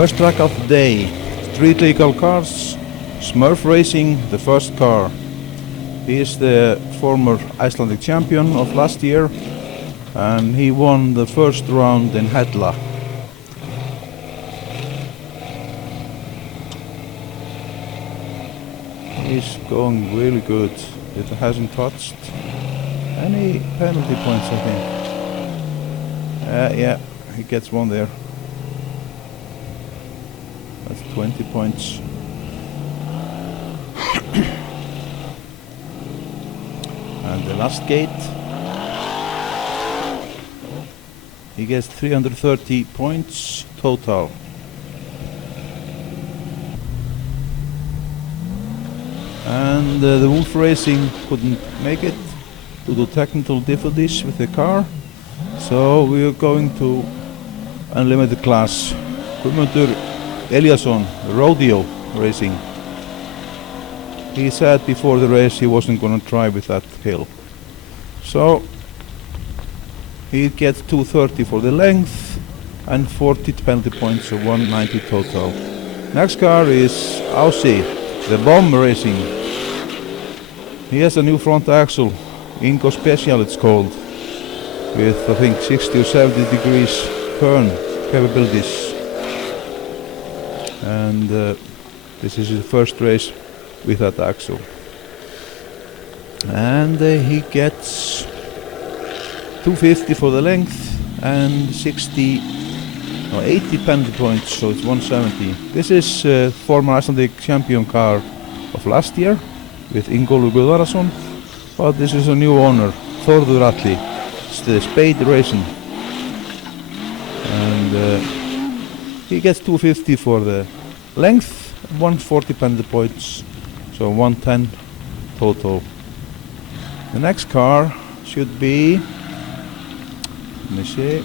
First track of the day, street legal cars, Smurf Racing, the first car. He is the former Icelandic champion of last year, and he won the first round in Hella. He's going really good. It hasn't touched any penalty points, I think. Yeah, he gets one there. That's 20 points. And the last gate, he gets 330 points total. And the Wolf Racing couldn't make it due to technical difficulties with the car. So we are going to unlimited class. Guðmundur Eliasson, Rodeo Racing. He said before the race he wasn't going to try with that hill. So he gets 230 for the length and 40 penalty points, so 190 total. Next car is Aussie, the Bomb Racing. He has a new front axle, Ingo Special it's called, with I think 60 or 70 degrees turn capabilities. And this is his first race with that axle. And he gets 250 for the length and 80 penalty points, so it's 170. This is former Icelandic champion car of last year with Ingólfur Guðarason, but this is a new owner, Þórður Atli. It's the Spade Racing. And he gets 250 for the length, 140 penalty points, so 110 total. The next car should be, let me see,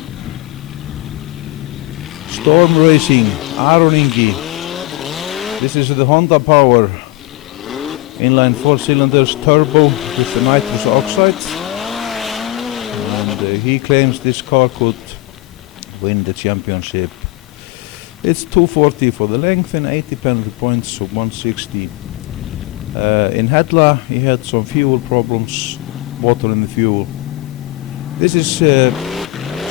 Storm Racing, Aron Ingi. This is the Honda Power inline 4 cylinders turbo with the nitrous oxide. And he claims this car could win the championship. It's 240 for the length and 80 penalty points, so 160. In Hella he had some fuel problems, water in the fuel. This is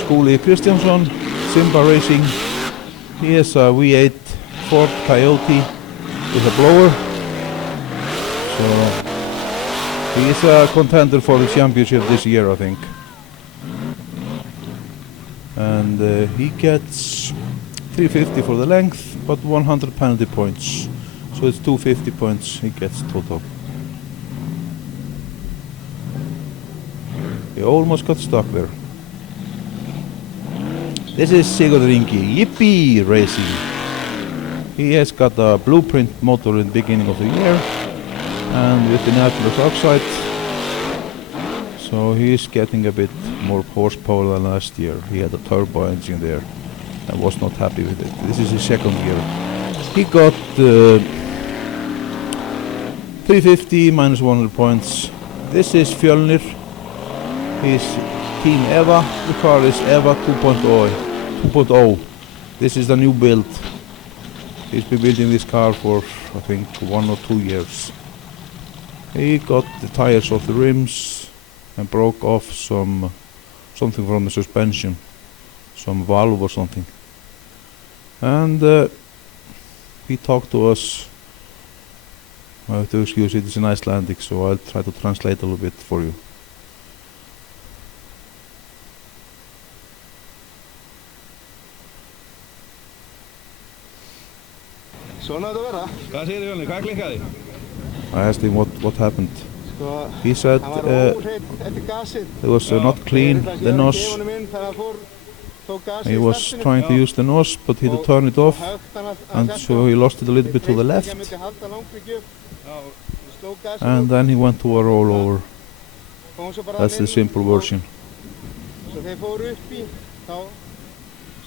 Skúli Kristjánsson, Simba Racing. He has a V8 Ford Coyote with a blower. So he is a contender for the championship this year, I think. And he gets 350 for the length, but 100 penalty points. So it's 250 points he gets total. He almost got stuck there. This is Sigurður Ingi, Yippee Racing. He has got a blueprint motor in the beginning of the year, and with the nitrous oxide, so he is getting a bit more horsepower than last year. He had a turbo engine there and was not happy with it. This is his second year. He got 350 minus 100 points. This is Fjölnir. His Team Eva. The car is Eva 2.0. This is the new build. He's been building this car for I think 1 or 2 years. He got the tires off the rims and broke off something from the suspension, some valve or something. And he talked to us. I have to excuse it, it's in Icelandic, so I'll try to translate a little bit for you. Svona þetta verða. Hvað segir þið Fjölnir, hvað klikkaði? I asked him what happened. He said it was not clean, the nose. He was trying to use the nose, but he had to turn it off, and so he lost it a little bit to the left. And then he went to a rollover. That's the simple version.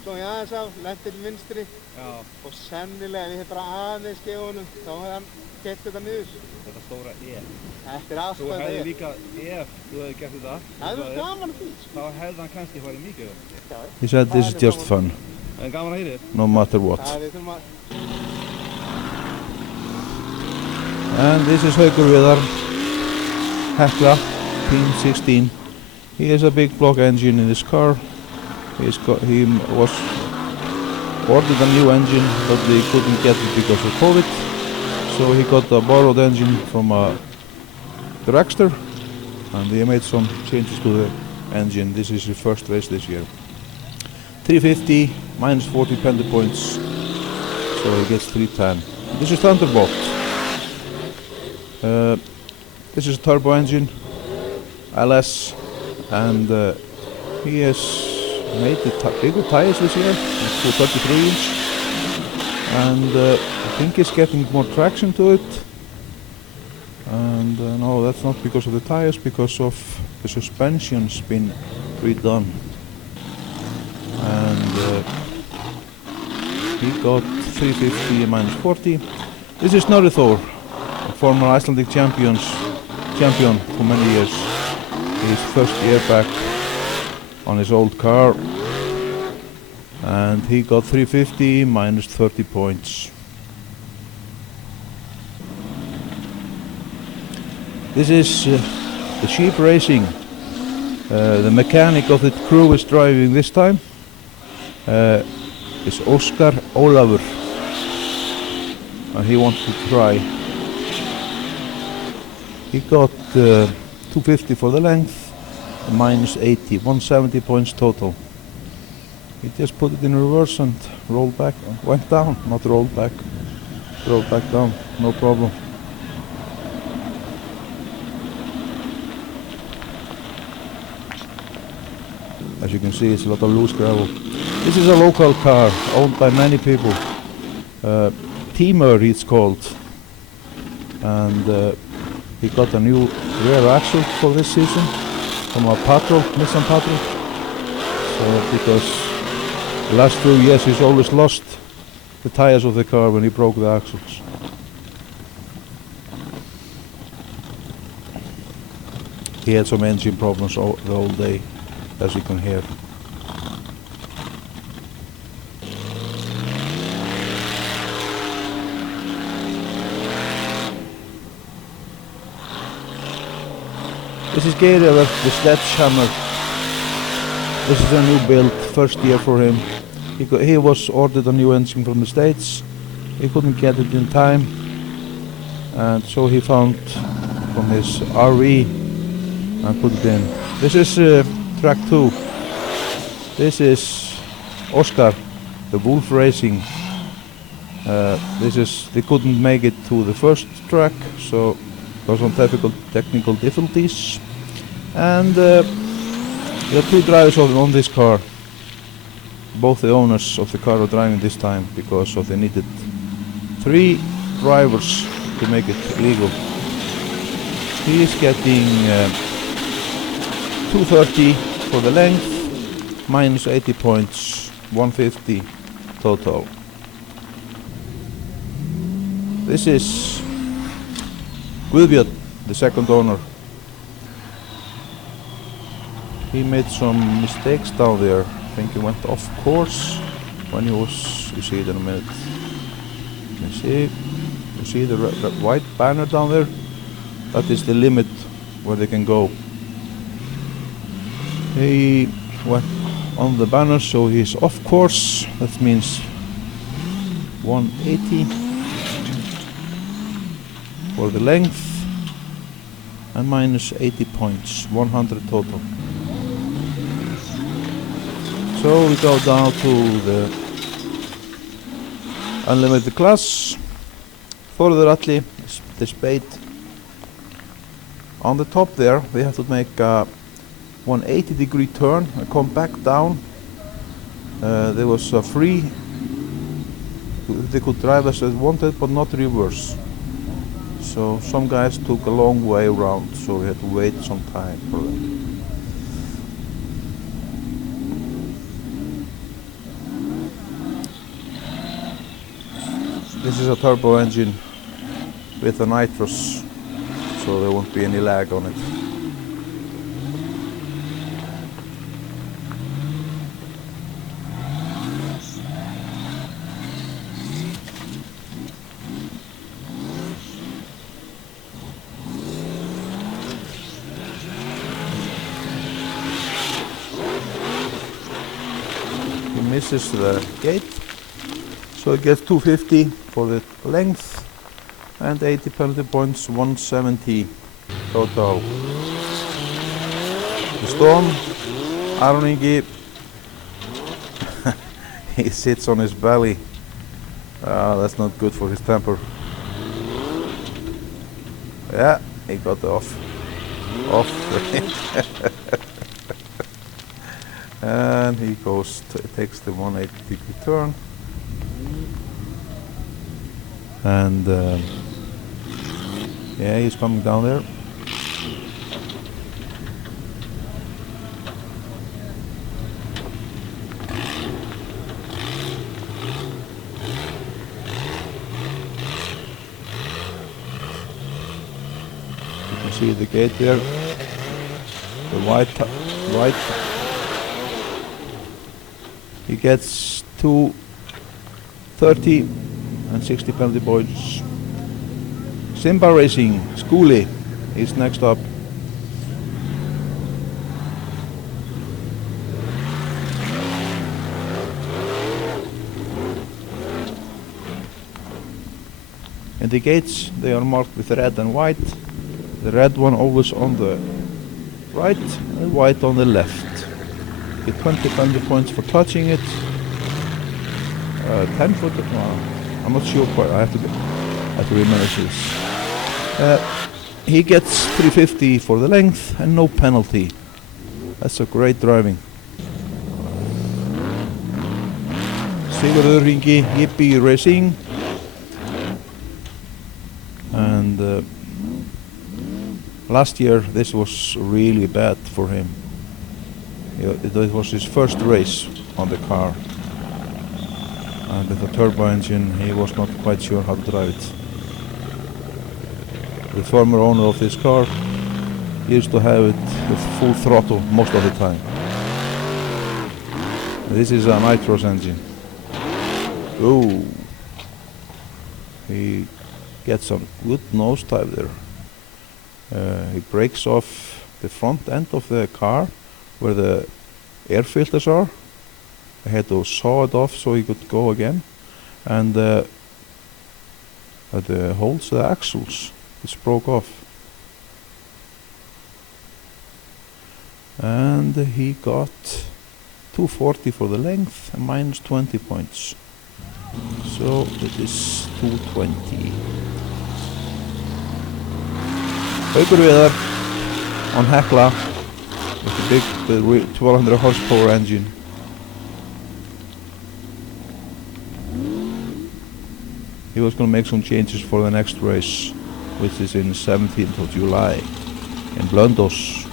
Sló ég aðeins af, lenti til vinstri og sennilega við bara aðeins gefa honum, þá hefði hann gett þetta niður. Þetta stóra Þetta alltaf Þú hefði líka, ef þú hefði gert þetta, það gaman því. Þá hefði hann kannski farið mikið. He said this is just fun. En gaman að heyri þér. no matter what. Við þurfum að... And this is Haukur Viðar, Hekla, Team 16. He has a big block engine in this car. He was ordered a new engine, but they couldn't get it because of COVID. So he got a borrowed engine from a dragster, and they made some changes to the engine. This is his first race this year. 350 minus 40 penalty points, so he gets 310. This is Thunderbolt. This is a turbo engine, LS, and he has made the bigger tires this year, 33 inch, and I think he's getting more traction to it. And no, that's not because of the tires, because of the suspension's been redone. And he got 350 minus 40. This is Snorri Thor, a former Icelandic champion for many years. His first year back on his old car, and he got 350 minus 30 points. This is the sheep racing. The mechanic of the crew is driving this time. Is Óskar Ólafur, and he wants to try. He got 250 for the length, minus 80, 170 points total. He just put it in reverse and rolled back, went down, not rolled back down, no problem. As you can see, it's a lot of loose gravel. This is a local car owned by many people. Teamer it's called, and he got a new rear axle for this season from a Nissan Patrol. So because the last 2 years he's always lost the tires of the car when he broke the axles. He had some engine problems the whole day, as you can hear. This is Geirivert, the sledgehammer. This is a new build, first year for him. He was ordered a new engine from the States. He couldn't get it in time, and so he found from his RV and put it in. This is track 2. This is Oscar, the Wolf Racing. They couldn't make it to the first track, so there were some technical difficulties. And there are 2 drivers on this car. Both the owners of the car are driving this time because they needed 3 drivers to make it legal. He is getting 230 for the length, minus 80 points, 150 total. This is Guðbjörn, the second owner. He made some mistakes down there. I think he went off course when he was, you see it in a minute. You see the white banner down there? That is the limit where they can go. He went on the banner, so he's off course. That means 180 for the length and minus 80 points, 100 total. So we go down to the unlimited class. Þórður Atli, the spade. On the top there, they have to make a 180-degree turn and come back down. There was a free. They could drive as they wanted, but not reverse. So some guys took a long way around, so we had to wait some time for them. This is a turbo engine with a nitrous, so there won't be any lag on it. this is the gate. So it gets 250 for the length and 80 penalty points, 170 total. The storm, Aron Ingi, he sits on his belly. That's not good for his temper. Yeah, he got off. And he goes, takes the 180-degree turn. And yeah, he's coming down there. You can see the gate there. The white. He gets 230 and 60 penalty points. Simba Racing, Skúli is next up. And the gates, they are marked with red and white. The red one always on the right and white on the left. Get 20 penalty points for touching it. 10 for the, I'm not sure quite, I have to remember this. He gets 350 for the length and no penalty. That's a great driving. Sigurður Ingi, Yippee Racing. And last year this was really bad for him. It was his first race on the car. And with the turbo engine he was not quite sure how to drive it. The former owner of this car used to have it with full throttle most of the time. This is a Nitros engine. Oh, he gets a good nosedive there. He breaks off the front end of the car where the air filters are. I had to saw it off so he could go again. And the holes, the axles, it's broke off. And he got 240 for the length and minus 20 points. So it is 220. Haukur Viðar on Hekla with the big 1200 horsepower engine. He was going to make some changes for the next race, which is in 17th of July in Blönduós.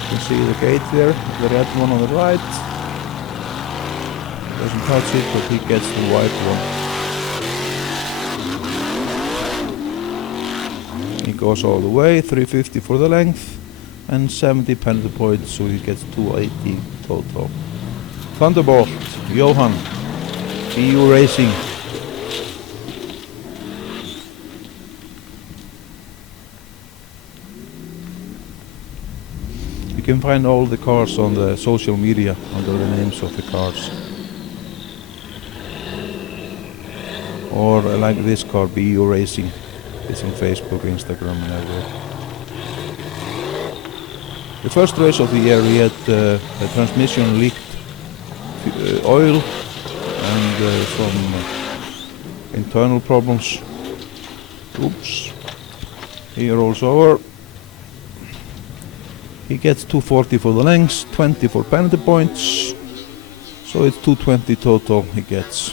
You can see the gate there, the red one on the right. Doesn't touch it, but he gets the white one. He goes all the way, 350 for the length and 70 penalty points, so he gets 280 total. Thunderbolt, Johan, BU Racing. You can find all the cars on the social media under the names of the cars. Or like this car, BU Racing. It's on Facebook, Instagram and everywhere. The first race of the year we had the transmission leaked oil and some internal problems. Oops. He rolls over. He gets 240 for the length, 20 for penalty points. So it's 220 total he gets.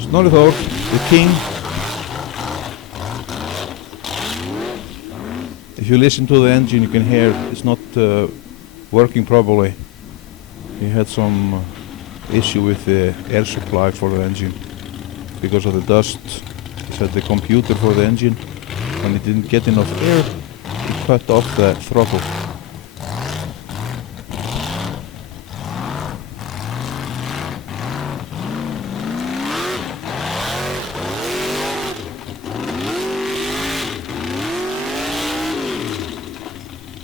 Snorri Þór, the king. If you listen to the engine, you can hear it's not working properly. He had some issue with the air supply for the engine because of the dust. He said the computer for the engine, when it didn't get enough air, it cut off the throttle.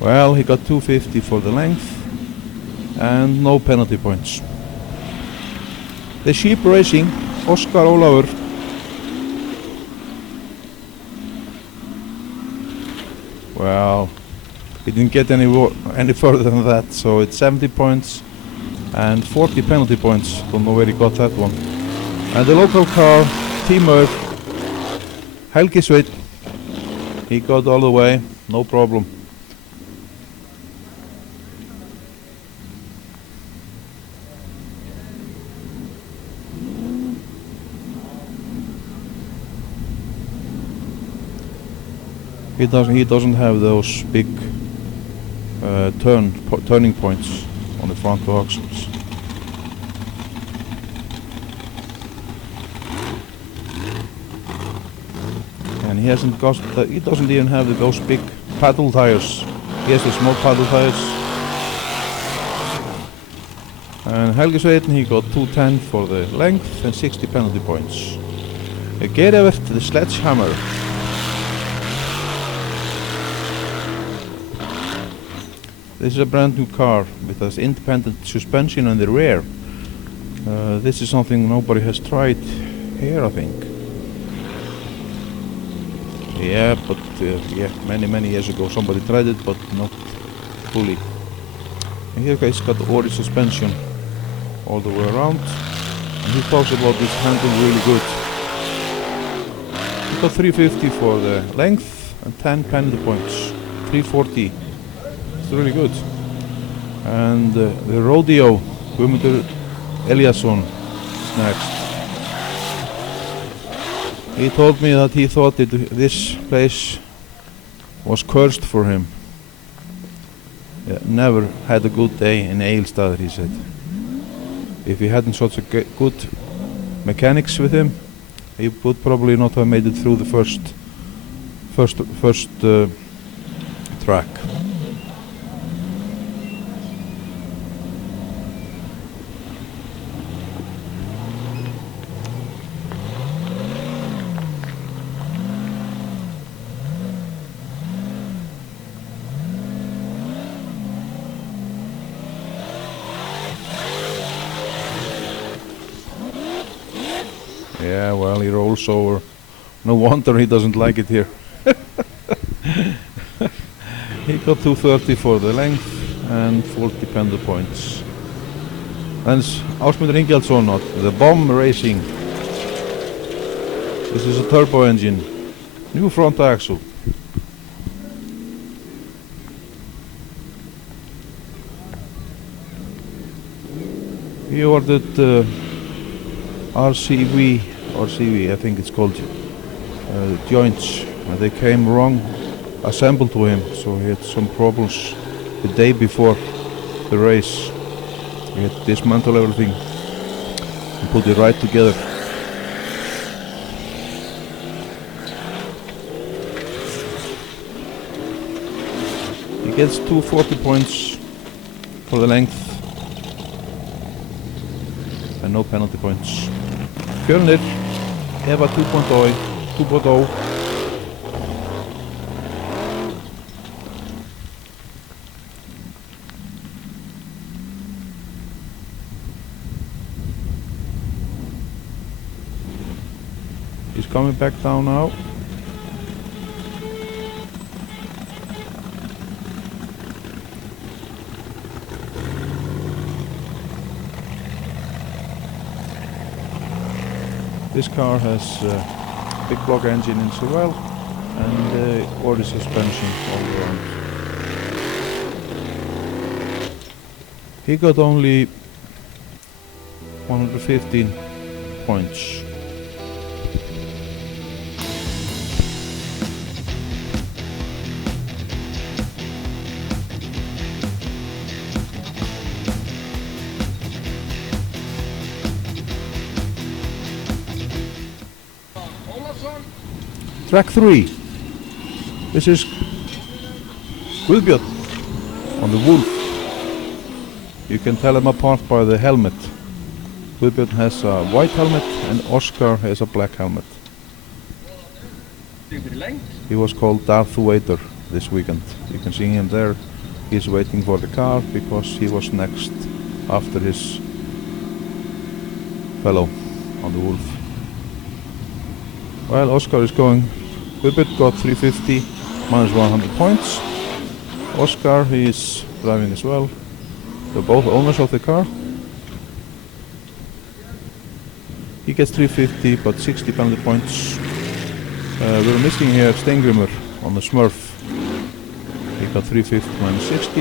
Well, he got 250 for the length and no penalty points. The sheep racing, Óskar Ólafur. Well, he didn't get any further than that, so it's 70 points and 40 penalty points. Don't know where he got that one. And the local car, teamer Helgi Sveinn, he got all the way, no problem. He doesn't have those big turning points on the front axles. And he hasn't got he doesn't even have those big paddle tires. He has the small paddle tires. And Helgi Sveinn, he got 210 for the length and 60 penalty points. Geirivert, the sledgehammer. This is a brand new car with an independent suspension on the rear. This is something nobody has tried here, I think. Yeah, but many years ago somebody tried it, but not fully. And here it's got Ori suspension all the way around. And he talks about this handle really good. He got 350 for the length and 10 penalty points. 340. Really good. And the rodeo, Guðmundur Eliasson is next. He told me that he thought this place was cursed for him. Never had a good day in Egilsstaðir, he said. If he hadn't such a good mechanics with him, he would probably not have made it through the first track. Yeah, well, he rolls over. No wonder he doesn't like it here. He got 230 for the length and 40 penalty points. And Ásmundur Ingjaldsson, the bomb racing. This is a turbo engine. New front axle. He ordered RCV, I think it's called, joints, and they came wrong assembled to him, so he had some problems the day before the race. He had to dismantle everything and put it right together. He gets 240 points for the length and no penalty points. Fjölnir, Eva 2.0. He's coming back down now. This car has a big block engine in as well, and Ori suspension all around. He got only 115 points. Track 3. This is Guðbjörn on the Wolf. You can tell them apart by the helmet. Guðbjörn has a white helmet and Oscar has a black helmet. He was called Darth Vader this weekend. You can see him there. He's waiting for the car because he was next after his fellow on the Wolf. While Oscar is going, Guðbjörn got 350 minus 100 points. Oscar, he is driving as well. They're both owners of the car. He gets 350 but 60 penalty points. We're missing here Steingrimur on the Smurf. He got 350 minus 60.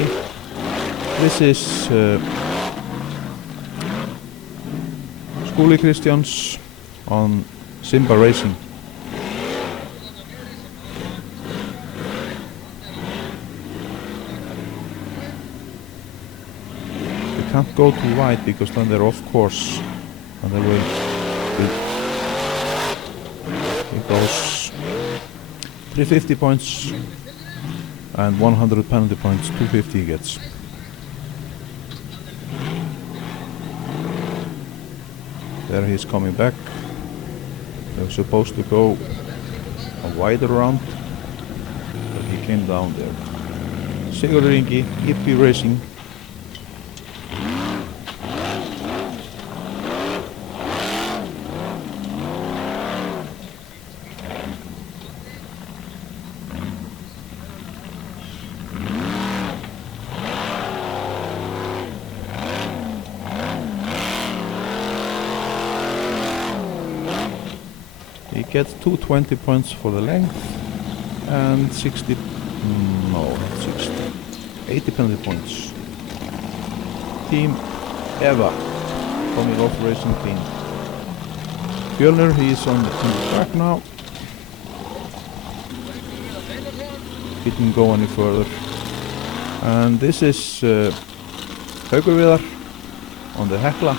This is Skúli Kristjáns on Simba Racing. They can't go too wide because then they're off course and they will. It goes 350 points and 100 penalty points, 250 he gets. There he's coming back. They were supposed to go a wider round, but he came down there. Sigurður Ingi, EP Racing. He gets 220 points for the length and 80 penalty points. Team Eva, coming off racing team. Fjölnir, he is on the track now. He didn't go any further. And this is Haukur Viðar on the Hekla.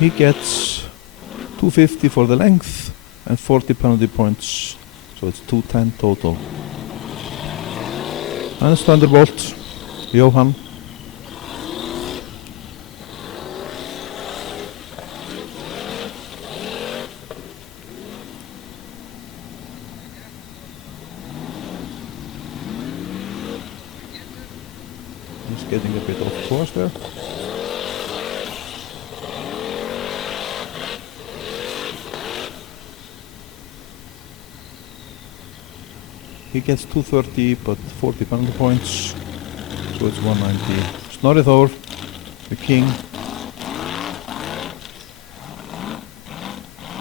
He gets 250 for the length and 40 penalty points, so it's 210 total. And Thunderbolt, Johan. He's getting a bit off course there. He gets 230 but 40 penalty points, so it's 190. Snorri Þór, the king.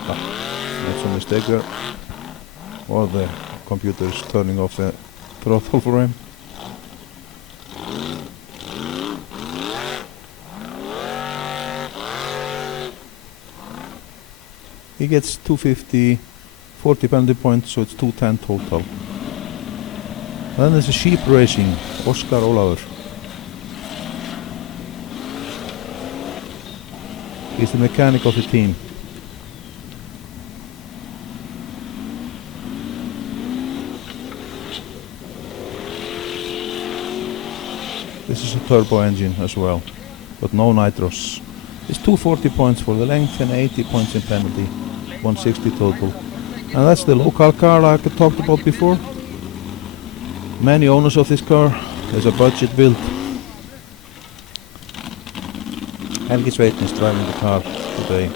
That's a mistake there. Or the computer is turning off the throttle for him. He gets 250, 40 penalty points, so it's 210 total. Then there's a sheep racing, Óskar Ólafur. He's the mechanic of the team. This is a turbo engine as well, but no nitros. It's 240 points for the length and 80 points in penalty, 160 total. And that's the local car like I talked about before. Many owners of this car. There's a budget build. Helgi Sveinn is driving the car today.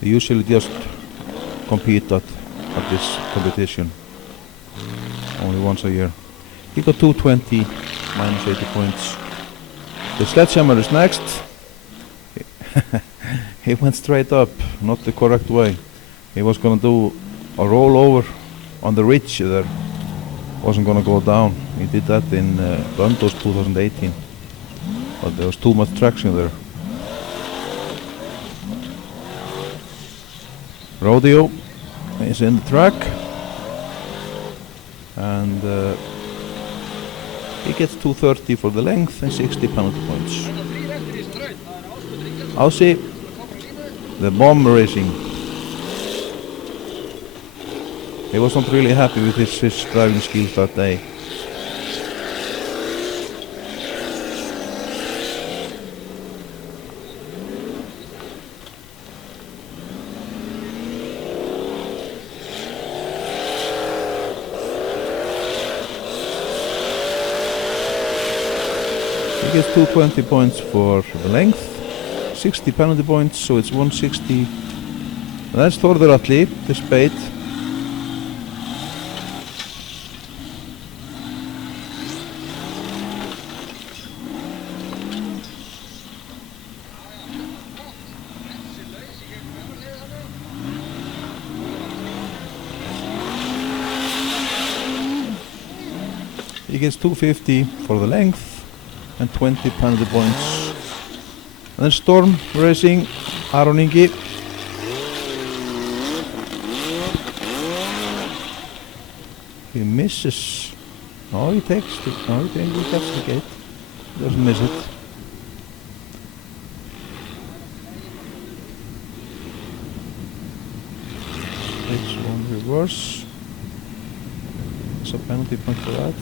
They usually just compete at this competition only once a year. He got 220 minus 80 points. The Sledgehammer is next. He went straight up, not the correct way. He was gonna do a rollover on the ridge there. Wasn't gonna go down. He did that in Blönduós 2018, but there was too much traction there. Rodeo is in the track, and he gets 230 for the length and 60 penalty points. Aussie, the bomb racing. He was not really happy with his driving skills that day. He gets 220 points for the length, 60 penalty points, so it's 160. And that's Þórður Atli, the spade. He gets 250 for the length and 20 penalty points. And then Storm Racing, Aron Ingi. He misses. No, he takes it. No, he gets the gate. Doesn't miss it. Takes one reverse. It's a penalty point for that.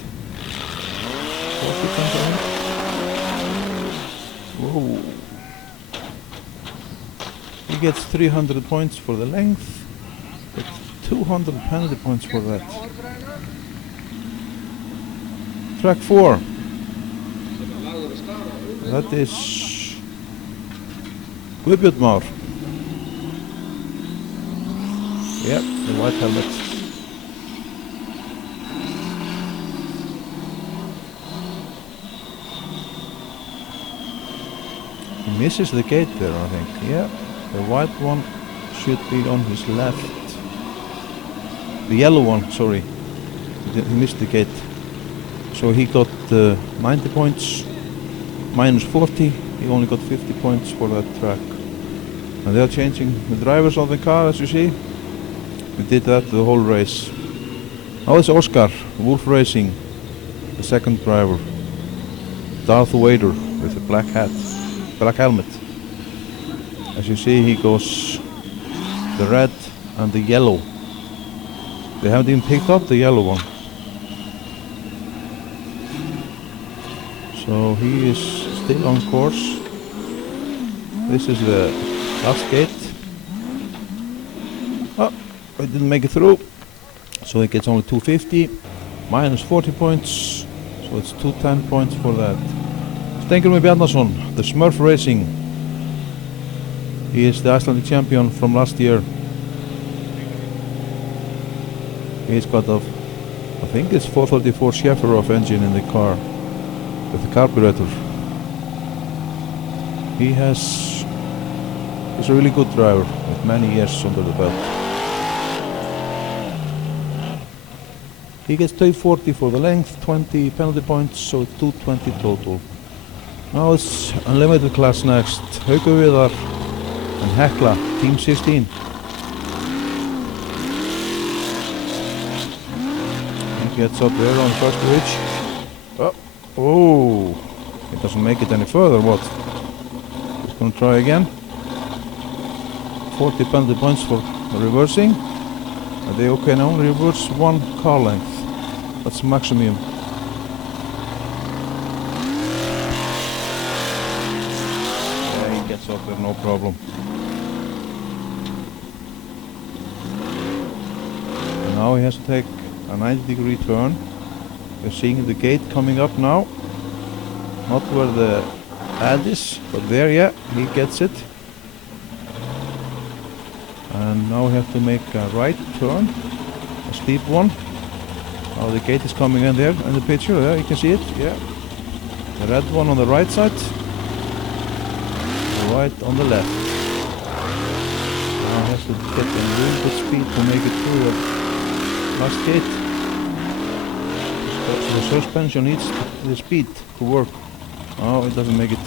40 points, I think. Whoa. He gets 300 points for the length, but 200 penalty points for that. Track 4. That is Guðbjörn. Yep, the white helmet. He misses the gate there, I think. Yeah, the white one should be on his left. The yellow one, sorry. He missed the gate. So he got 90 points, minus 40. He only got 50 points for that track. And they are changing the drivers on the car, as you see. We did that the whole race. Now it's Oscar, Wolf Racing, the second driver. Darth Vader with a black hat. Black helmet. As you see, he goes the red and the yellow. They haven't even picked up the yellow one. So he is still on course. This is the last gate. Oh, I didn't make it through. So he gets only 250, minus 40 points. So it's 210 points for that. Steingrímur Bjarnason, the Smurf Racing. He is the Icelandic champion from last year. He's got I think it's 434 Chevrolet engine in the car with the carburetor. He's a really good driver with many years under the belt. He gets 240 for the length, 20 penalty points, so it's 220 total. Now it's unlimited class next. Haukur Viðar and Hekla, Team 16. He gets up there on first bridge. Oh, he doesn't make it any further, what? He's gonna try again. 40 penalty points for reversing. And they can only reverse one car length. That's maximum. Gets up there, no problem. And now he has to take a 90-degree turn. We're seeing the gate coming up now. Not where the ad is, but there, yeah, he gets it. And now we have to make a right turn, a steep one. Now the gate is coming in there in the picture, there you can see it, yeah. The red one on the right side. Right on the left. Now he has to get a little bit speed to make it through the last gate. The suspension needs the speed to work. Oh, it doesn't make it.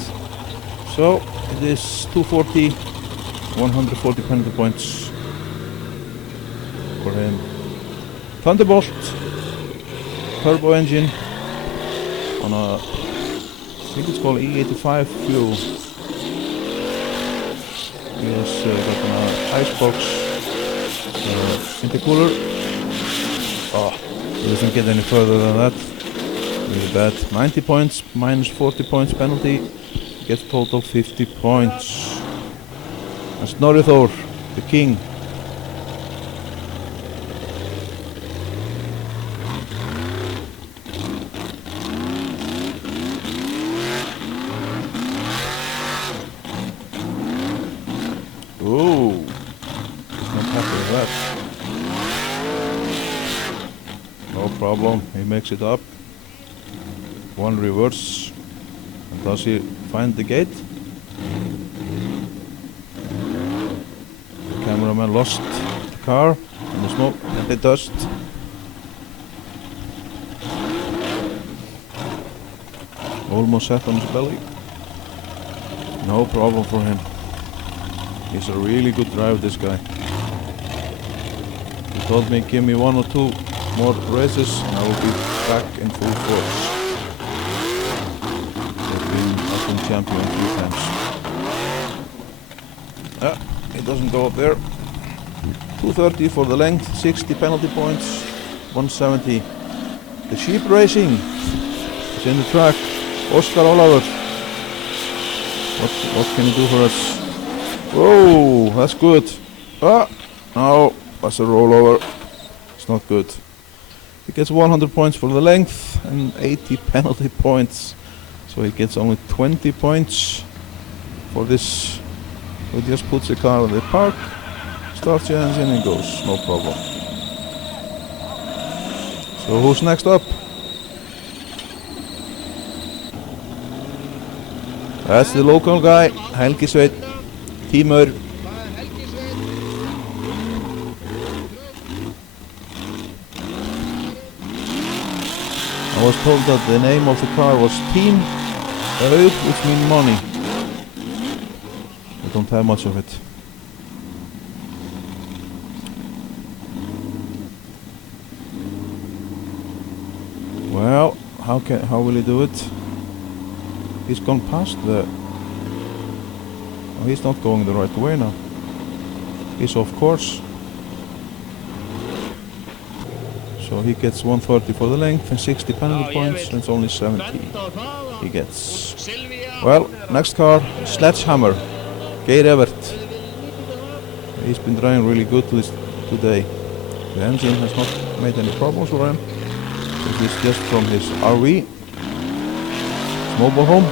So it is 240, 140 penalty points. for him. Thunderbolt turbo engine on a, I think it's called E85 fuel. He has got an icebox intercooler. Oh, he doesn't get any further than that. Really bad. 90 points minus 40 points penalty. Gets total 50 points. And Snorri Thor, the king. Oh, he's not happy with that. No problem, he makes it up. One reverse. And does he find the gate? The cameraman lost the car in the smoke and the dust. Almost sat on his belly. No problem for him. He's a really good driver, this guy. He told me, give me 1 or 2 more races and I will be back in full force. I've been champion a few times. He doesn't go up there. 230 for the length, 60 penalty points, 170. The sheep racing is in the track. Oscar Ólafur. What can you do for us? Whoa, that's good. No, that's a rollover. It's not good. He gets 100 points for the length and 80 penalty points. So he gets only 20 points for this. He just puts the car in the park, starts the engine and goes, no problem. So who's next up? That's the local guy, Helgi Sveinn, Tímur. I was told that the name of the car was Team Auð, which means money. I don't have much of it. Well, how will he do it? He's gone past the... Oh, he's not going the right way now. He's off course. So he gets 130 for the length and 60 penalty points, and it's only 70 he gets. Well, next car, Sledgehammer, Geir Evert. He's been driving really good today. The engine has not made any problems for him. He's just from his RV, his mobile home.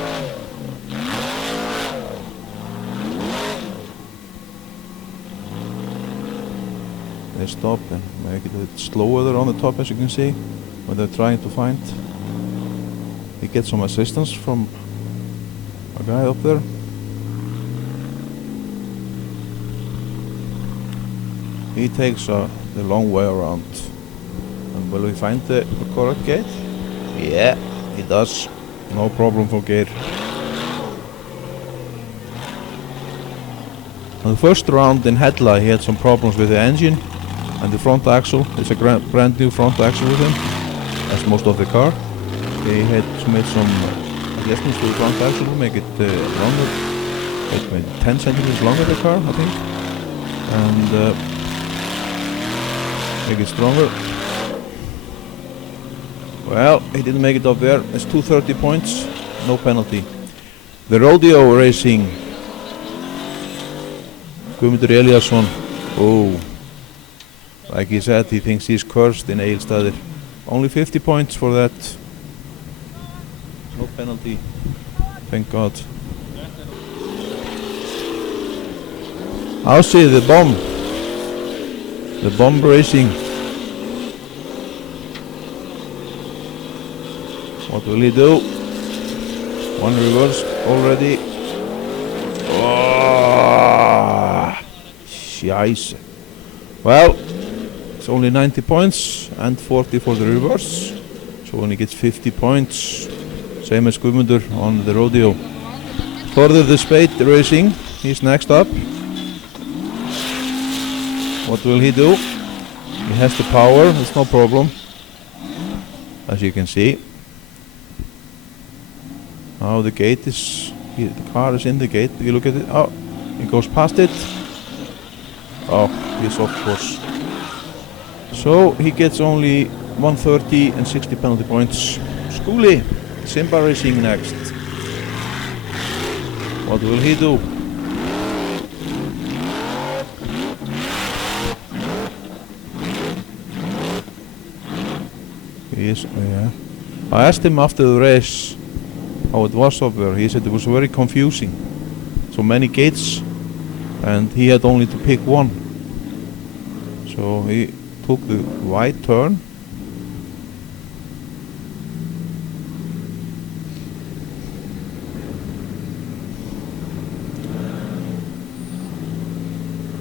They stop and make it a bit slower there on the top, as you can see, when they're trying to find. He gets some assistance from a guy up there. He takes the long way around. And will we find the correct gate? Yeah, he does. No problem for Geir. On the first round in Hella, he had some problems with the engine and the front axle. It's a brand new front axle with him, as most of the car. He had made some adjustments to the front axle to make it longer. It made 10 centimeters longer, the car, I think, and make it stronger. Well, he didn't make it up there. It's 230 points, no penalty. The rodeo racing. Guðmundur Eliasson. Oh, like he said, he thinks he's cursed in Egilsstaðir. Only 50 points for that. No penalty. Thank God. I'll see the bomb. The bomb racing. What will he do? One reverse already. Oh, scheisse. Well, it's only 90 points and 40 for the reverse. So only gets 50 points. Same as Guðmundur on the rodeo. Further the spade racing. He's next up. What will he do? He has the power, it's no problem, as you can see. Now the gate is, the car is in the gate, you look at it, oh, he goes past it. Oh, he's off course. So he gets only 130 and 60 penalty points. Skúli, Simba Racing next. What will he do? Yes, yeah. I asked him after the race how it was up there. He said it was very confusing. So many gates, and he had only to pick one. So he took the right turn.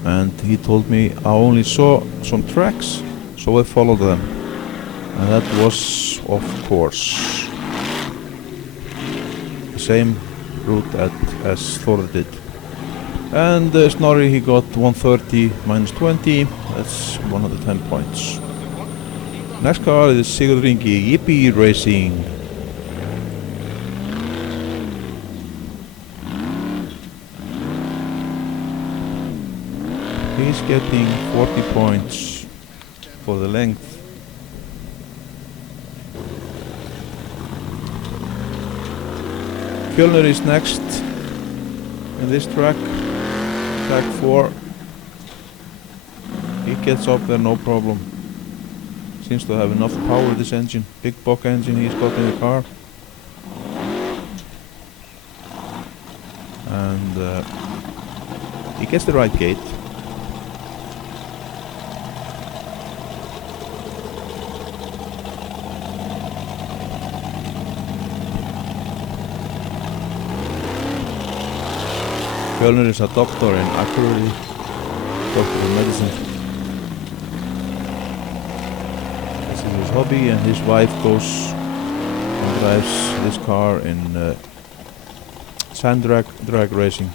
And he told me I only saw some tracks, so I followed them. And that was off course. The same route as Thor did. And Snorri, he got 130 minus 20, that's 110 points. Next car is Sigurður Ingi, Yippee Racing. He's getting 40 points for the length. Fjölnir is next in this track, track 4. He gets up there no problem. Seems to have enough power, this engine, big block engine he's got in the car. And he gets the right gate. Fjölnir is a doctor in Akureyri, doctor in medicine. This is his hobby, and his wife goes and drives this car in sand drag racing.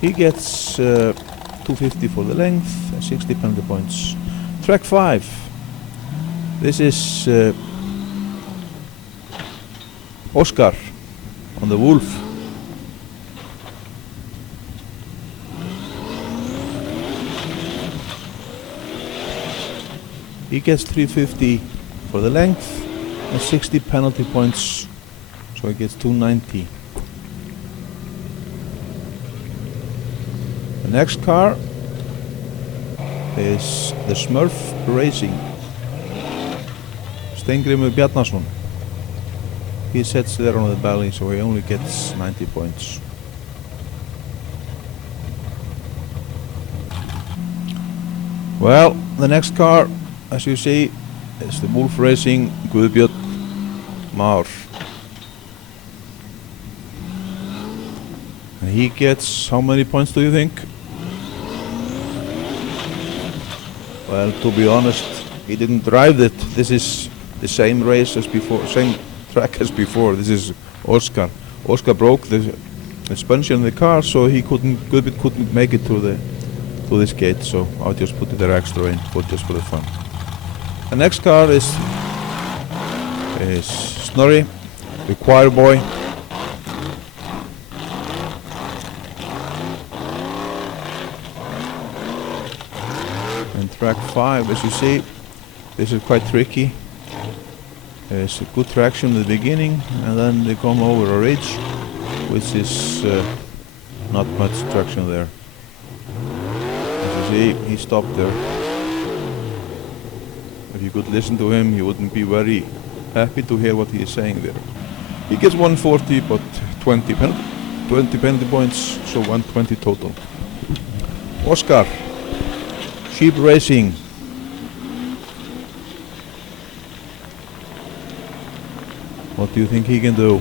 He gets 250 for the length and 60 penalty points. Track 5. This is Oscar on the Wolf. He gets 350 for the length and 60 penalty points, so he gets 290. The next car is the Smurf Racing. Steingrímur Bjarnason. He sits there on the belly, so he only gets 90 points. Well, the next car, as you see, is the Wolf Racing Guðbjörn Már. And he gets, how many points do you think? Well, to be honest, he didn't drive it. This is the same race as before, same track as before. This is Oscar. Oscar broke the suspension in the car, so Guðbjörn couldn't make it to this gate. So I just put it there extra in, just for the fun. The next car is Snorri, the choir boy. And track 5, as you see, this is quite tricky. There's a good traction in the beginning, and then they come over a ridge, which is not much traction there. As you see, he stopped there. If you could listen to him, you wouldn't be very happy to hear what he is saying there. He gets 140, but 20 penalty points, so 120 total. Oscar, Sheep Racing. What do you think he can do?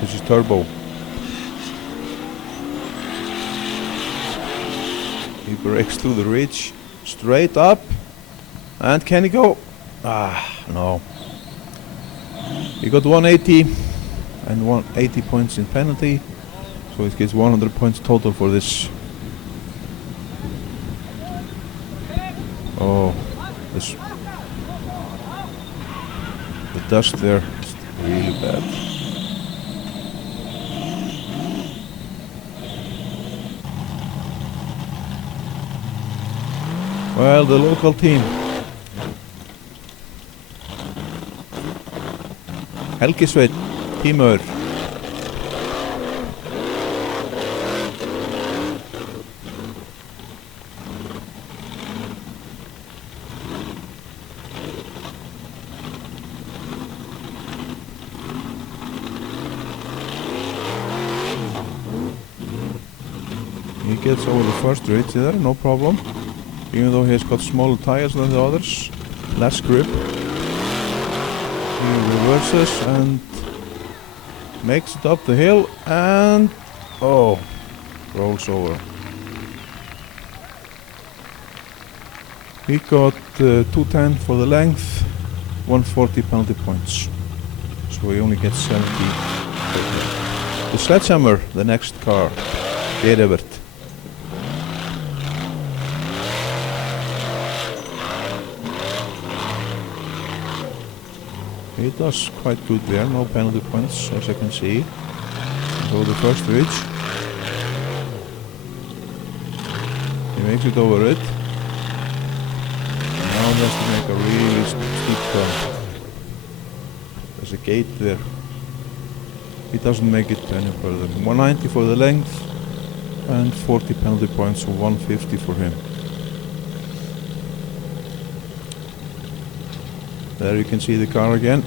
This is turbo. He breaks through the ridge, straight up. And can he go? No. He got 180 and 180 points in penalty, so he gets 100 points total for this. Oh, this, the dust there is really bad. Well, the local team, Helgisveit, tímaður. He gets over the first ridge there, no problem. Even though he has got smaller tires than the others, less grip. He reverses and makes it up the hill and oh, rolls over. He got 210 for the length, 140 penalty points. So he only gets 70. The Sledgehammer, the next car, Gerevert. He does quite good there, no penalty points as I can see. So the first ridge. He makes it over it. Now he has to make a really steep turn. There's a gate there. He doesn't make it any further. 190 for the length and 40 penalty points, so 150 for him. There you can see the car again.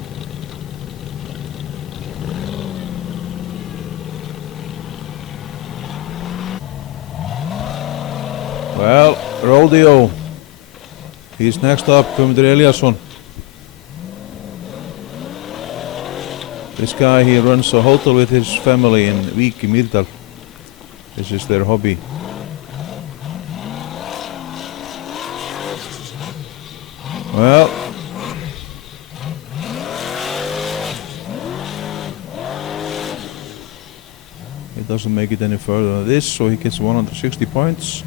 Well, Rodeo. He's next up, Guðmundur Eliasson. This guy, he runs a hotel with his family in Vík í Mýrdal. This is their hobby. Well, he doesn't make it any further than this, so he gets 160 points,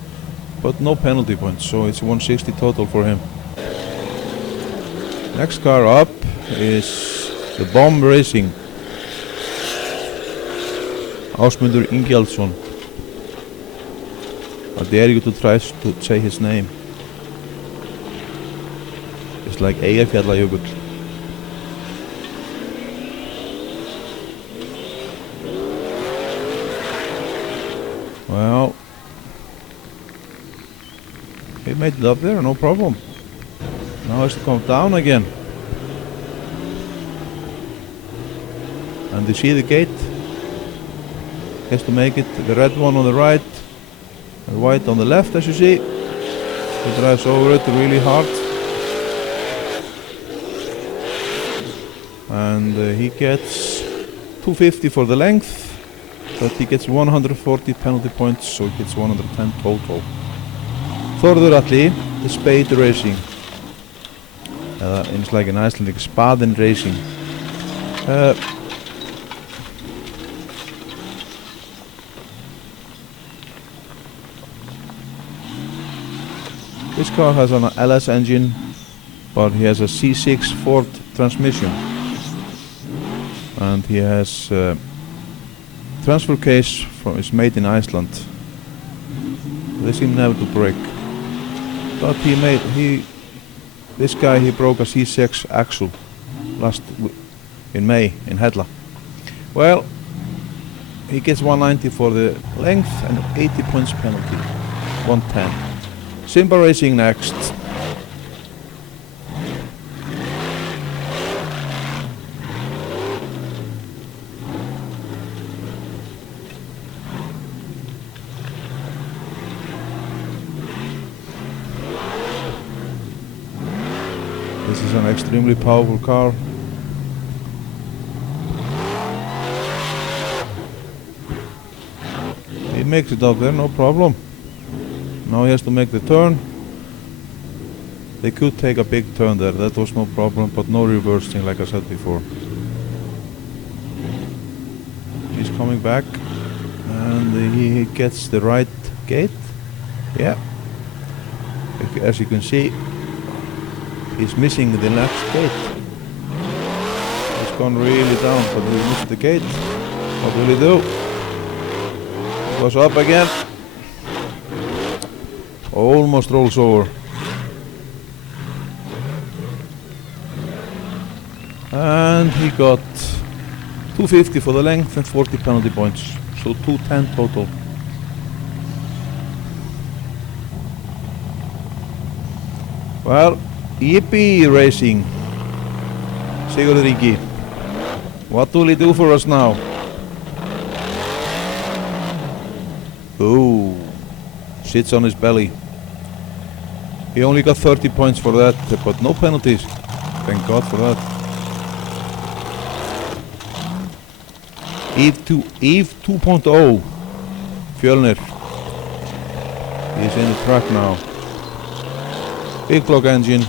but no penalty points, so it's 160 total for him. Next car up is the Bomb Racing. Ásmundur Ingjaldsson. I dare you to try to say his name. It's like Eyjafjallajökull. Well, he made it up there, no problem. Now he has to come down again. And you see the gate? He has to make it, the red one on the right, the white on the left, as you see. He drives over it really hard. And he gets 250 for the length, but he gets 140 penalty points, so he gets 110 total. Þórður Atli, the Spade Racing. It's like in Icelandic, Spaden Racing. This car has an LS engine, but he has a C6 Ford transmission. And he has transfer case is made in Iceland. They seem never to break. But this guy broke a C6 axle in May in Hella. Well, he gets 190 for the length and 80 points penalty, 110. Simba Racing next. This is an extremely powerful car. He makes it up there, no problem. Now he has to make the turn. They could take a big turn there, that was no problem, but no reversing like I said before. He's coming back and he gets the right gate. Yeah, as you can see, He's missing the next gate. He's gone really down, but he missed the gate. What will he do? Goes up again. Almost rolls over. And he got 250 for the length and 40 penalty points. So 210 total. Well, yippee racing. Sigurður Ingi. What will he do for us now? Ooh, sits on his belly. He only got 30 points for that, but no penalties. Thank God for that. Eve 2.0. Fjölnir. He's in the track now. Big block engine.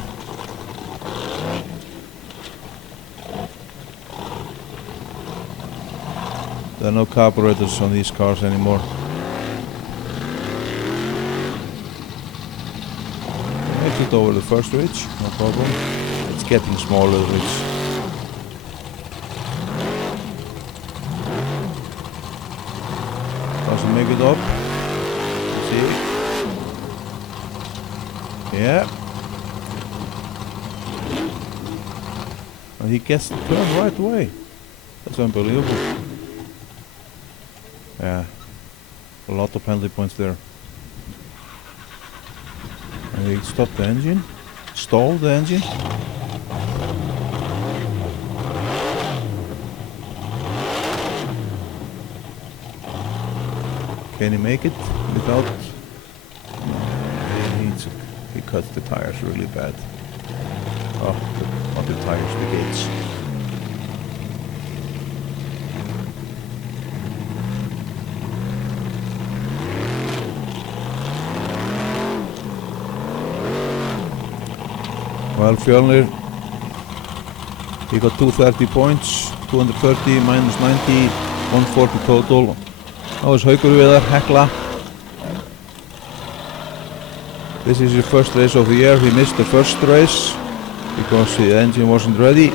There are no carburetors on these cars anymore. Makes it over the first ridge, no problem. It's getting smaller ridge. Doesn't make it up. See? Yeah. And he gets the turn right away. That's unbelievable. Yeah. A lot of penalty points there. And he stopped the engine. Stalled the engine. Can he make it without? He cuts the tires really bad. Oh, not the tires, the gates. Well, Fjölnir, he got 230 points, 230 minus 90, 140 total. That was Haukur Viðar, Hekla. This is his first race of the year. He missed the first race because the engine wasn't ready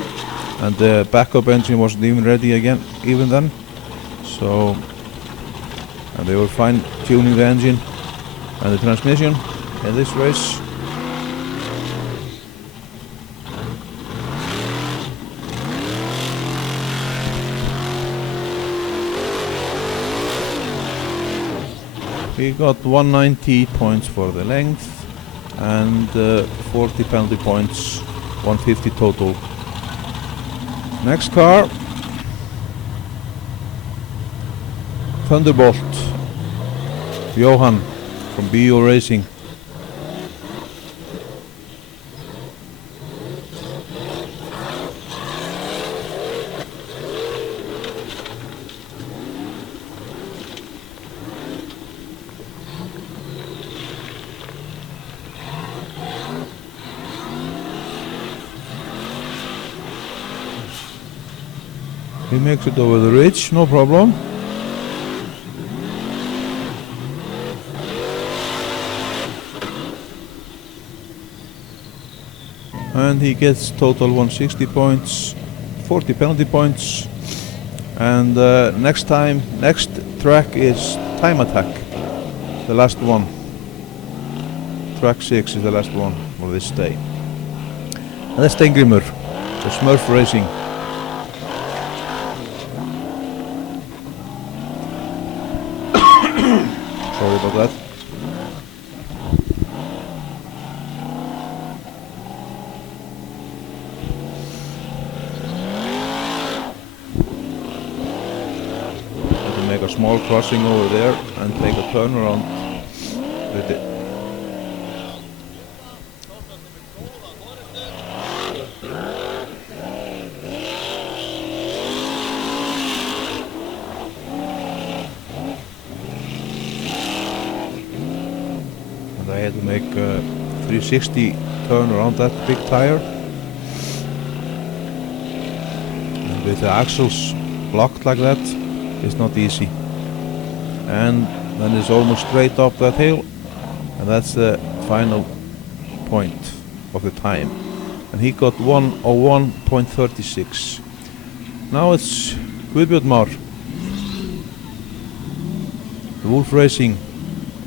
and the backup engine wasn't even ready even then. So, and they were fine tuning the engine and the transmission in this race. He got 190 points for the length and 40 penalty points, 150 total. Next car, Thunderbolt, Johan from BO Racing. He makes it over the ridge, no problem. And he gets total 160 points, 40 penalty points. And next track is Time Attack, the last one. Track 6 is the last one for this day. And that's Steingrímur, the Smurf Racing. Sorry about that. Had to make a small crossing over there and take a turnaround with it. I had to make a 360 turn around that big tire. And with the axles locked like that, it's not easy. And then it's almost straight up that hill, and that's the final point of the time. and he got 1:01.36. Now it's Guðbjörn Már, the Wolf Racing,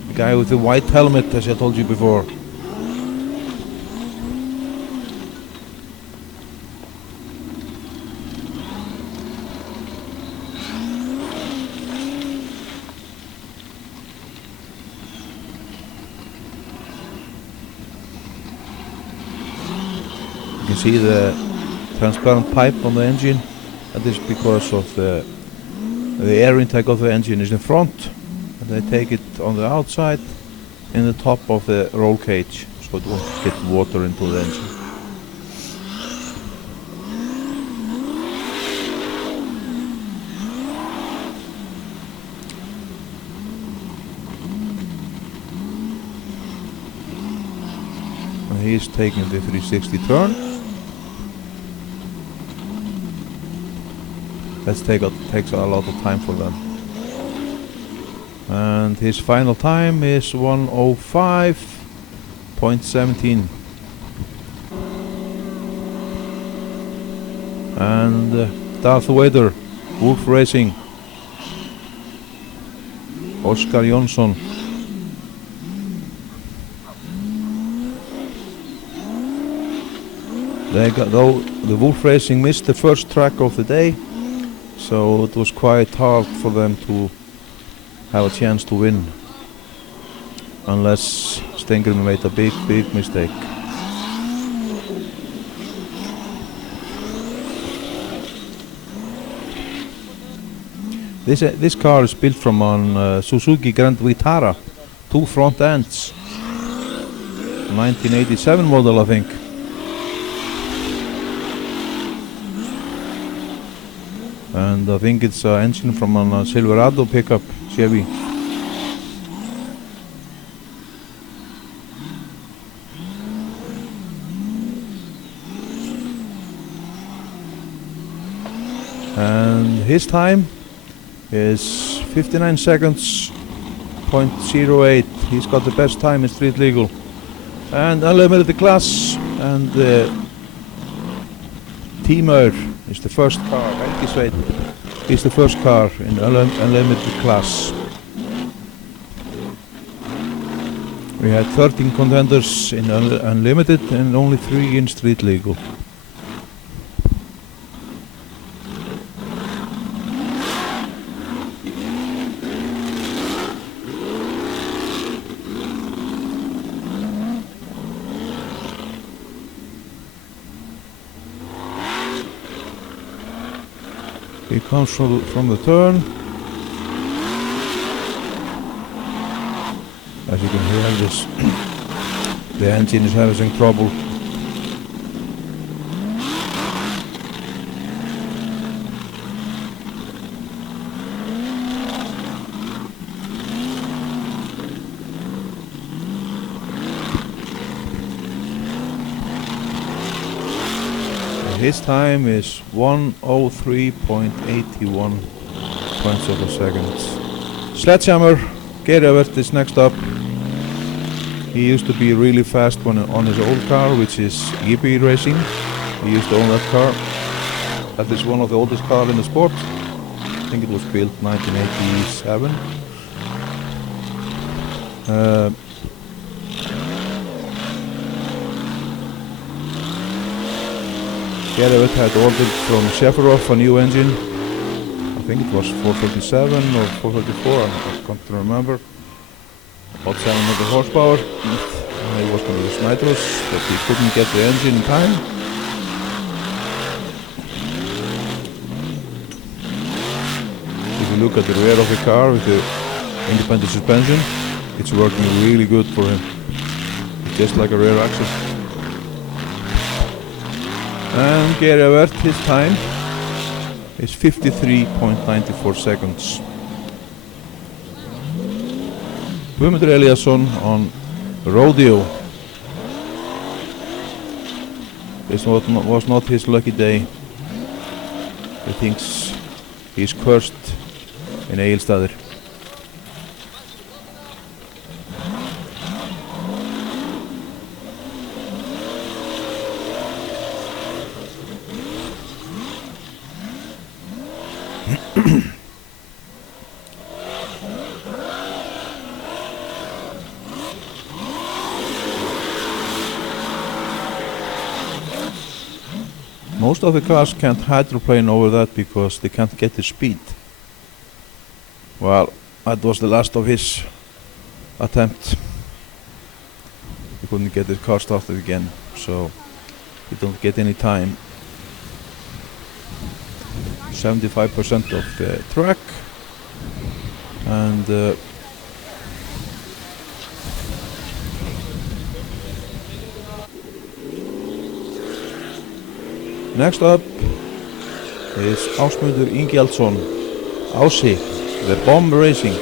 the guy with the white helmet, as I told you before. You can see the transparent pipe on the engine. That is because of the air intake of the engine is in front, and they take it on the outside in the top of the roll cage, so it won't get water into the engine. And he is taking the 360 turn. That takes a lot of time for them. And his final time is 1:05.17. And Darth Vader, Wolf Racing, Óskar Jónsson. The Wolf Racing missed the first track of the day, so it was quite hard for them to have a chance to win, unless Steingrímur made a big mistake. This car is built from an Suzuki Grand Vitara, 2 front ends, 1987 model, I think. And I think it's an engine from a Silverado pickup Chevy. And his time is 59 seconds, .08. He's got the best time in street legal. And unlimited class, and Tímur is the first car. Helgisveit is the first car in unlimited class. We had 13 contenders in unlimited and only 3 in street legal. He comes from the turn. As you can hear, the engine is having trouble. His time is 1:03.81 points of a second. Sledgehammer, Geir Evert is next up. He used to be really fast on his old car, which is Yippee Racing. He used to own that car. That is one of the oldest cars in the sport. I think it was built 1987. Geir Evert had ordered from Chevrolet a new engine. I think it was 437 or 434, I can't remember. About 700 horsepower. He was going to use nitros, but he couldn't get the engine in time. If you look at the rear of the car with the independent suspension, it's working really good for him. It's just like a rear axle. And Geir Evert, his time is 53.94 seconds. Guðmundur Eliasson on rodeo. This was not his lucky day. He thinks he's cursed in Egilsstaðir. Most of the cars can't hydroplane over that because they can't get the speed. Well, that was the last of his attempt. He couldn't get the car started again, so he don't get any time. 75% of the track, and next up is Ásmundur Ingjaldsson, Ási, the Bomb Racing.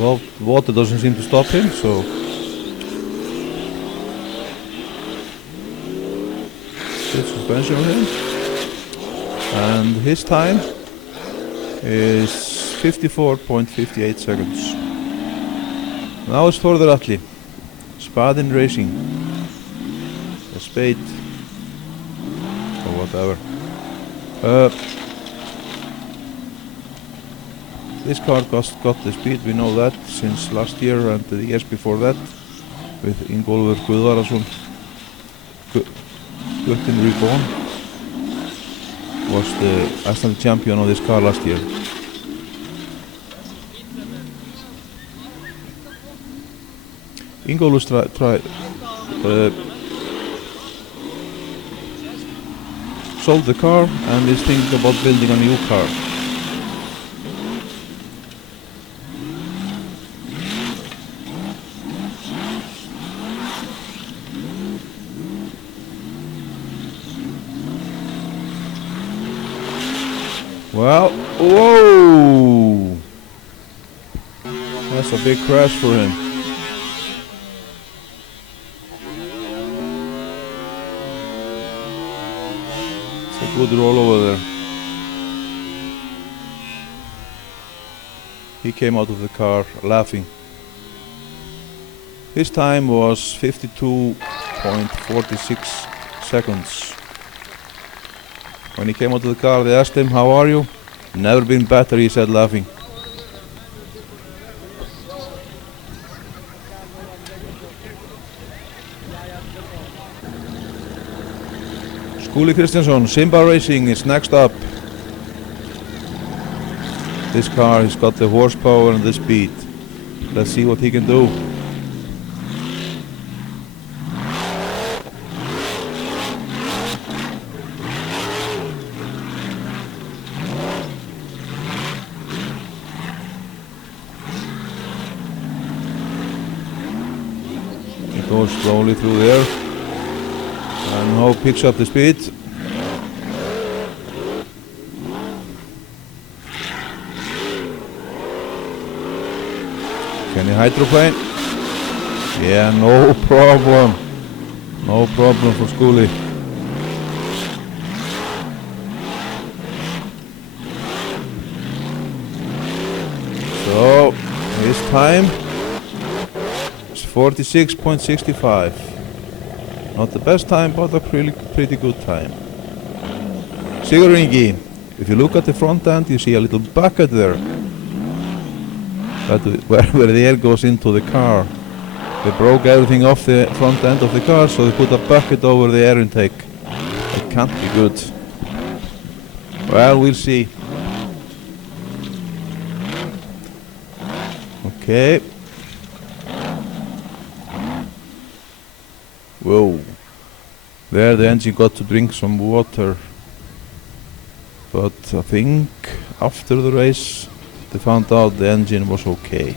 Well, water doesn't seem to stop him, so good suspension on him. And his time is 54.58 seconds. Now it's further Atli, Spadin Racing, a Spade, or whatever. This car got the speed, we know that, since last year and the years before that, with Ingólfur Guðvarason. Guðin Reborn was the Icelandic champion on this car last year. Ingólfur sold the car and is thinking about building a new car. Well, whoa! That's a big crash for him. It's a good roll over there. He came out of the car laughing. His time was 52.46 seconds. When he came out of the car, they asked him, "How are you?" "Never been better," he said, laughing. Skúli Kristjánsson, Simba Racing, is next up. This car has got the horsepower and the speed. Let's see what he can do. Goes slowly through there and now picks up the speed. Can he hydroplane? Yeah, no problem. No problem for Skúli. So his time 46.65. Not the best time, but a pretty good time. Sigur Ingi, if you look at the front end, you see a little bucket there. That's where the air goes into the car. They broke everything off the front end of the car, so they put a bucket over the air intake. It can't be good. Well, we'll see. Okay. Whoa, there the engine got to drink some water, but I think after the race they found out the engine was okay,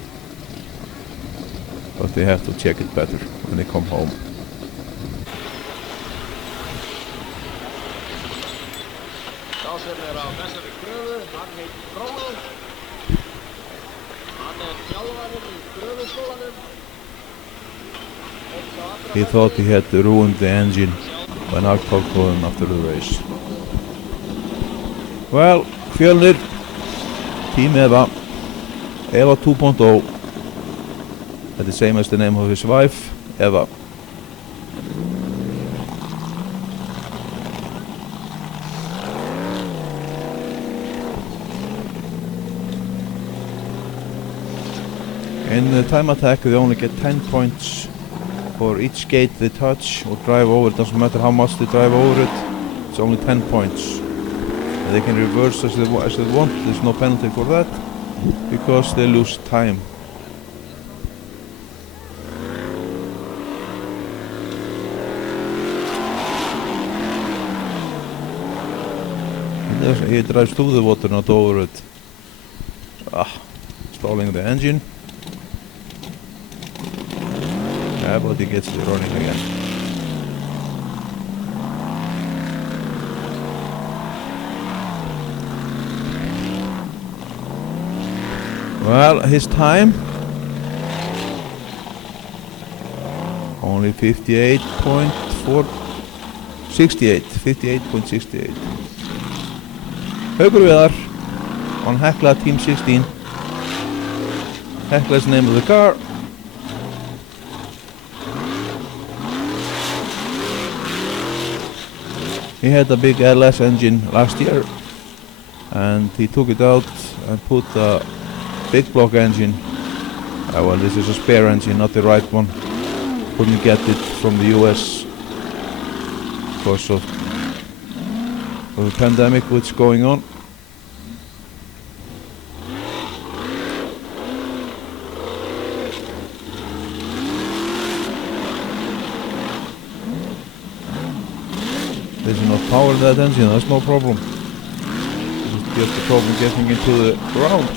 but they have to check it better when they come home. Sá sem á þessari gröfu, hann heitir Brói. Hann þjálfarinn í gröfuskólanum. He thought he had ruined the engine when I called him after the race. Well, Fjölnir, Team Eva, Eva 2.0. That's the same as the name of his wife, Eva. In the time attack they only get 10 points for each gate they touch or drive over. It doesn't matter how much they drive over it, it's only 10 points. And they can reverse as they want, there's no penalty for that, because they lose time. He drives through the water, not over it. Stalling the engine. Yeah, but he gets it running again. Well, his time only 58.68. Haukur Viðar on Hekla Team 16. Hekla is the name of the car. He had a big LS engine last year and he took it out and put a big block engine. Well, this is a spare engine, not the right one. Couldn't get it from the US because of the pandemic which is going on. There's enough power in that engine, that's no problem. It's just a problem getting into the ground.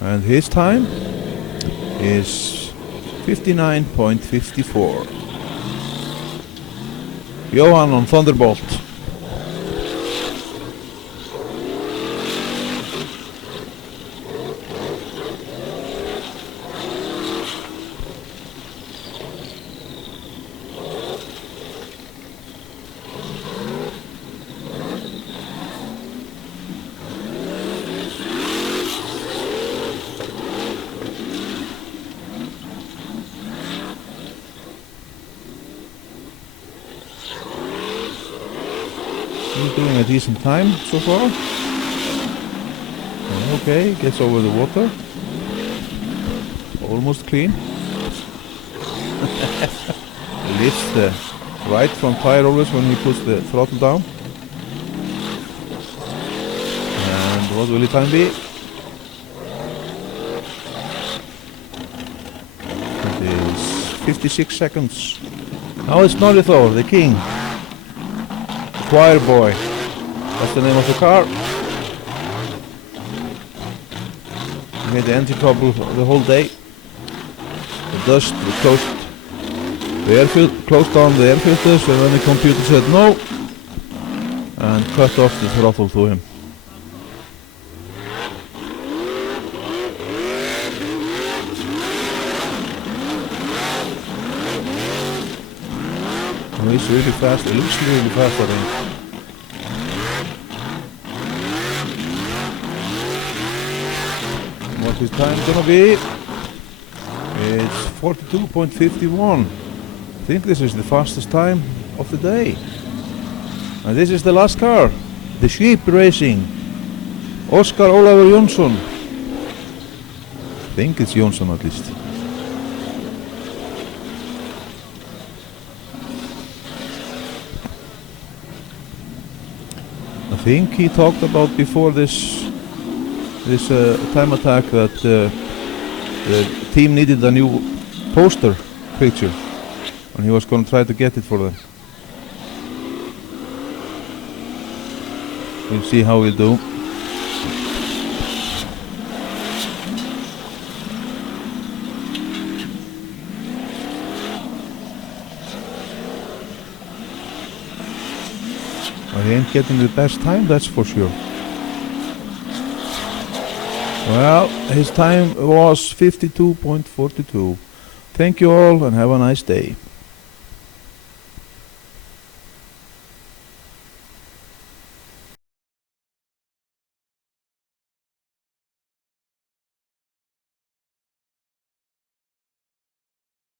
And his time is 59.54. Johan on Thunderbolt. He's doing a decent time so far. Okay, gets over the water. Almost clean. Lifts the right front tire always when he puts the throttle down. And what will the time be? It is 56 seconds. Now it's Snorri Thor, the king. Choir boy, that's the name of the car. He had the engine trouble the whole day. The dust closed down the air filters, and then the computer said no and cut off the throttle to him. Oh, he's really fast, it looks really fast I think. What his time gonna be? It's 42.51. I think this is the fastest time of the day. And this is the last car, the Sheep Racing, Óskar Ólafur Jónsson. I think it's Jónsson at least. I think he talked about before this time attack that the team needed a new poster picture and he was going to try to get it for them. We'll see how we'll do. Well, he ain't getting the best time, that's for sure. Well, his time was 52.42. Thank you all and have a nice day.